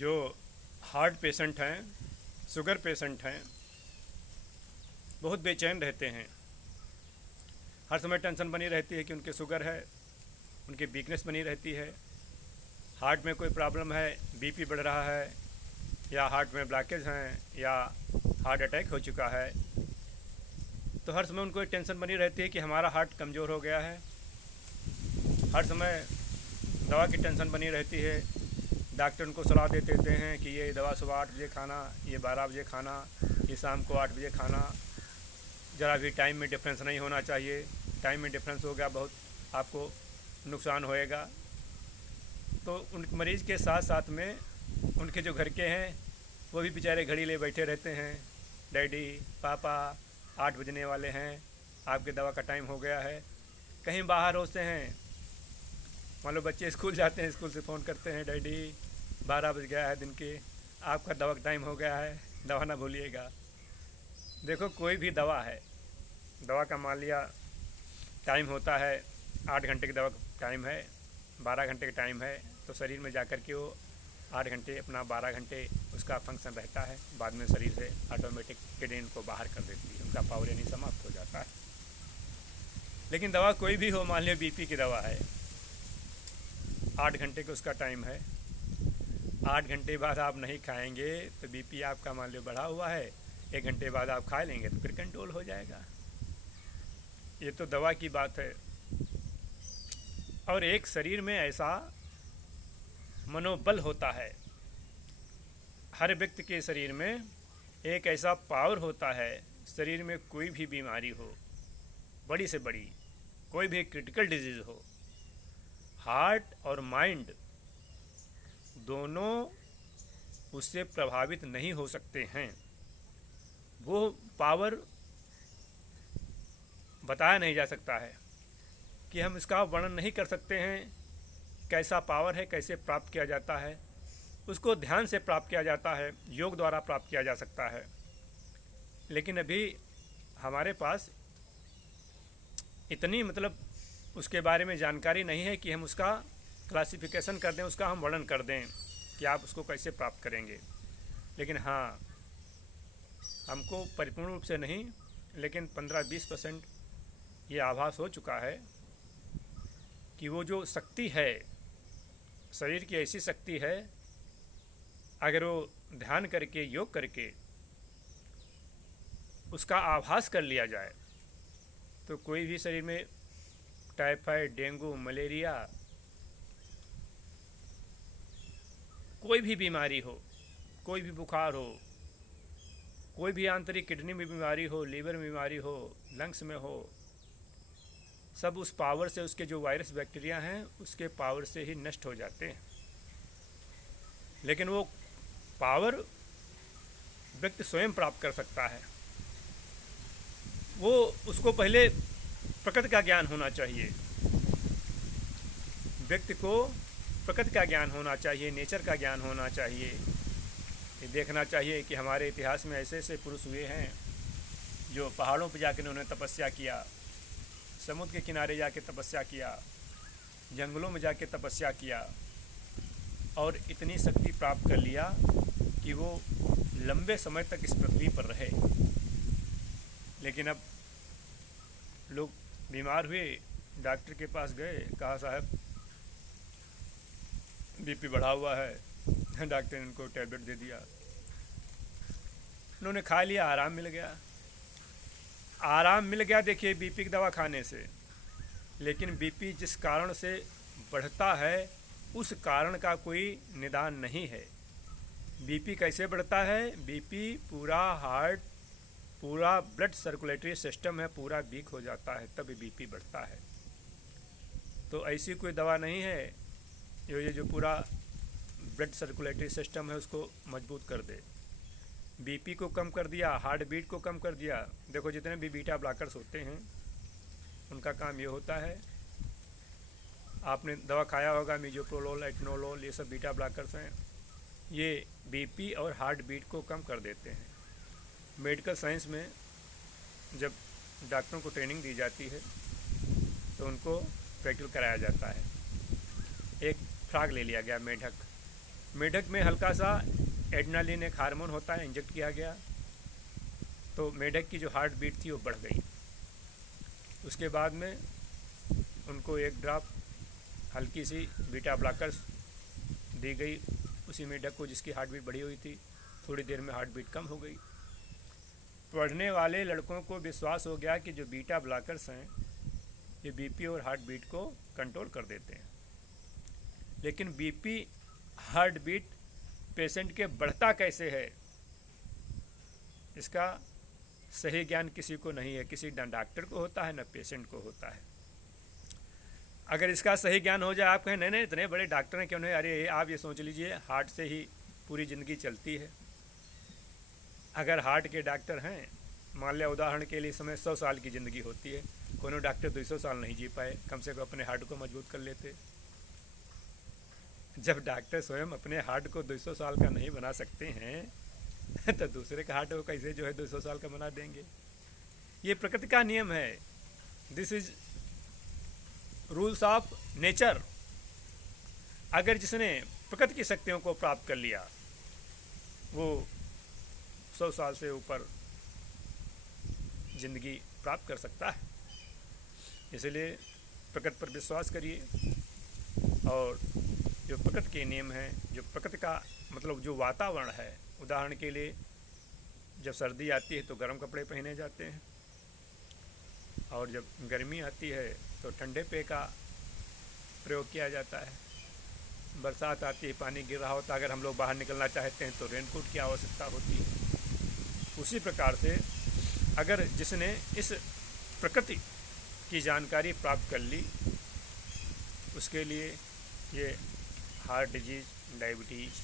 जो heart patient हैं, sugar patient हैं, बहुत बेचैन रहते हैं। हर समय टेंशन बनी रहती है कि उनके शुगर है, उनकी वीकनेस बनी रहती है, हार्ट में कोई प्रॉब्लम है, बीपी बढ़ रहा है, या हार्ट में ब्लॉकेज हैं, या हार्ट अटैक हो चुका है। तो हर समय उनको टेंशन बनी रहती है कि हमारा हार्ट कमज़ोर हो गया है। हर समय दवा की टेंशन बनी रहती है। डॉक्टर उनको सलाह दे देते हैं कि ये दवा सुबह 8 बजे खाना, ये 12 बजे खाना, ये शाम को 8 बजे खाना। ज़रा भी टाइम में डिफरेंस नहीं होना चाहिए। टाइम में डिफरेंस हो गया बहुत आपको नुकसान होएगा। तो उन मरीज़ के साथ साथ में उनके जो घर के हैं वो भी बेचारे घड़ी ले बैठे रहते हैं। डैडी, पापा, 8 बजने वाले हैं, आपके दवा का टाइम हो गया है। कहीं बाहर होते हैं, मान लो बच्चे स्कूल जाते हैं, स्कूल से फ़ोन करते हैं, डैडी 12 बज गया है दिन के, आपका दवा का टाइम हो गया है, दवा ना भूलिएगा। देखो, कोई भी दवा है, दवा का मान लिया टाइम होता है 8 घंटे की दवा का टाइम है, 12 घंटे का टाइम है, तो शरीर में जाकर के वो 8 घंटे अपना 12 घंटे उसका फंक्शन रहता है। बाद में शरीर से ऑटोमेटिक किडनी को बाहर कर देती है, उनका पावर यानी समाप्त हो जाता है। लेकिन दवा कोई भी हो, मान लिया बीपी की दवा है, 8 घंटे का उसका टाइम है, 8 घंटे बाद आप नहीं खाएंगे तो बीपी आपका मान लो बढ़ा हुआ है, 1 घंटे बाद आप खा लेंगे तो फिर कंट्रोल हो जाएगा। ये तो दवा की बात है। और एक शरीर में ऐसा मनोबल होता है, हर व्यक्ति के शरीर में एक ऐसा पावर होता है, शरीर में कोई भी बीमारी हो, बड़ी से बड़ी, कोई भी क्रिटिकल डिजीज़ हो, हार्ट और माइंड दोनों उससे प्रभावित नहीं हो सकते हैं। वो पावर बताया नहीं जा सकता है कि हम इसका वर्णन नहीं कर सकते हैं। कैसा पावर है, कैसे प्राप्त किया जाता है, उसको ध्यान से प्राप्त किया जाता है, योग द्वारा प्राप्त किया जा सकता है। लेकिन अभी हमारे पास इतनी उसके बारे में जानकारी नहीं है कि हम उसका क्लासिफिकेशन कर दें, उसका हम वर्णन कर दें कि आप उसको कैसे प्राप्त करेंगे। लेकिन हाँ, हमको परिपूर्ण रूप से नहीं, लेकिन 15-20% ये आभास हो चुका है कि वो जो शक्ति है, शरीर की ऐसी शक्ति है, अगर वो ध्यान करके, योग करके उसका आभास कर लिया जाए तो कोई भी शरीर में टाइफाइड, डेंगू, मलेरिया, कोई भी बीमारी हो, कोई भी बुखार हो, कोई भी आंतरिक किडनी में बीमारी हो, लीवर में बीमारी हो, लंग्स में हो, सब उस पावर से, उसके जो वायरस बैक्टीरिया हैं उसके पावर से ही नष्ट हो जाते हैं। लेकिन वो पावर व्यक्ति स्वयं प्राप्त कर सकता है। वो उसको पहले प्रकृति का ज्ञान होना चाहिए, व्यक्ति को प्रकृति का ज्ञान होना चाहिए, नेचर का ज्ञान होना चाहिए। ये देखना चाहिए कि हमारे इतिहास में ऐसे ऐसे पुरुष हुए हैं जो पहाड़ों पर जाकर उन्होंने तपस्या किया, समुद्र के किनारे जाके तपस्या किया, जंगलों में जाके तपस्या किया और इतनी शक्ति प्राप्त कर लिया कि वो लंबे समय तक इस पृथ्वी पर रहे। लेकिन अब लोग बीमार हुए, डॉक्टर के पास गए, कहा साहब बीपी बढ़ा हुआ है। डॉक्टर ने उनको टैबलेट दे दिया, उन्होंने खा लिया, आराम मिल गया। आराम मिल गया, देखिए, बीपी की दवा खाने से। लेकिन बीपी जिस कारण से बढ़ता है उस कारण का कोई निदान नहीं है। बीपी कैसे बढ़ता है? बीपी पूरा हार्ट, पूरा ब्लड सर्कुलेटरी सिस्टम है, पूरा वीक हो जाता है, तब बीपी बढ़ता है। तो ऐसी कोई दवा नहीं है ये जो पूरा ब्लड सर्कुलेटरी सिस्टम है उसको मजबूत कर दे। बीपी को कम कर दिया, हार्ट बीट को कम कर दिया। देखो, जितने भी बीटा ब्लॉकर्स होते हैं उनका काम ये होता है, आपने दवा खाया होगा, मीजोप्रोलोल, एटनोलोल, ये सब बीटा ब्लॉकर्स हैं। ये बीपी और हार्ट बीट को कम कर देते हैं। मेडिकल साइंस में जब डॉक्टरों को ट्रेनिंग दी जाती है तो उनको प्रैक्टिकल कराया जाता है। एक फ्रॉग ले लिया गया, मेढक, मेढक में हल्का सा एड्रेनालिन एक हार्मोन होता है, इंजेक्ट किया गया तो मेढक की जो हार्ट बीट थी वो बढ़ गई। उसके बाद में उनको एक ड्रॉप हल्की सी बीटा ब्लॉकर्स दी गई उसी मेढक को जिसकी हार्ट बीट बढ़ी हुई थी। थोड़ी देर में हार्ट बीट कम हो गई। पढ़ने वाले लड़कों को विश्वास हो गया कि जो बीटा ब्लॉकर्स हैं ये बीपी और हार्ट बीट को कंट्रोल कर देते हैं। लेकिन बीपी हार्ट बीट पेशेंट के बढ़ता कैसे है इसका सही ज्ञान किसी को नहीं है। किसी न डॉक्टर को होता है न पेशेंट को होता है। अगर इसका सही ज्ञान हो जाए, आप कहें नहीं नहीं इतने बड़े डॉक्टर हैं क्यों नहीं, अरे आप ये सोच लीजिए हार्ट से ही पूरी ज़िंदगी चलती है। अगर हार्ट के डॉक्टर हैं, मान लिया उदाहरण के लिए समय 100 साल की ज़िंदगी होती है, कोनो डॉक्टर 200 साल नहीं जी पाए, कम से कम अपने हार्ट को मजबूत कर लेते। जब डॉक्टर स्वयं अपने हार्ट को 200 साल का नहीं बना सकते हैं तो दूसरे का हार्ट को कैसे जो है 200 साल का बना देंगे। ये प्रकृति का नियम है। This is rules of nature. अगर जिसने प्रकृति की शक्तियों को प्राप्त कर लिया वो 100 साल से ऊपर जिंदगी प्राप्त कर सकता है। इसलिए प्रकृति पर विश्वास करिए और जो प्रकृति के नियम हैं, जो प्रकृति का मतलब जो वातावरण है, उदाहरण के लिए जब सर्दी आती है तो गर्म कपड़े पहने जाते हैं और जब गर्मी आती है तो ठंडे पेय का प्रयोग किया जाता है। बरसात आती है, पानी गिर रहा होता है, अगर हम लोग बाहर निकलना चाहते हैं तो रेनकोट की आवश्यकता होती है। उसी प्रकार से अगर जिसने इस प्रकृति की जानकारी प्राप्त कर ली उसके लिए ये हार्ट डिजीज़, डायबिटीज़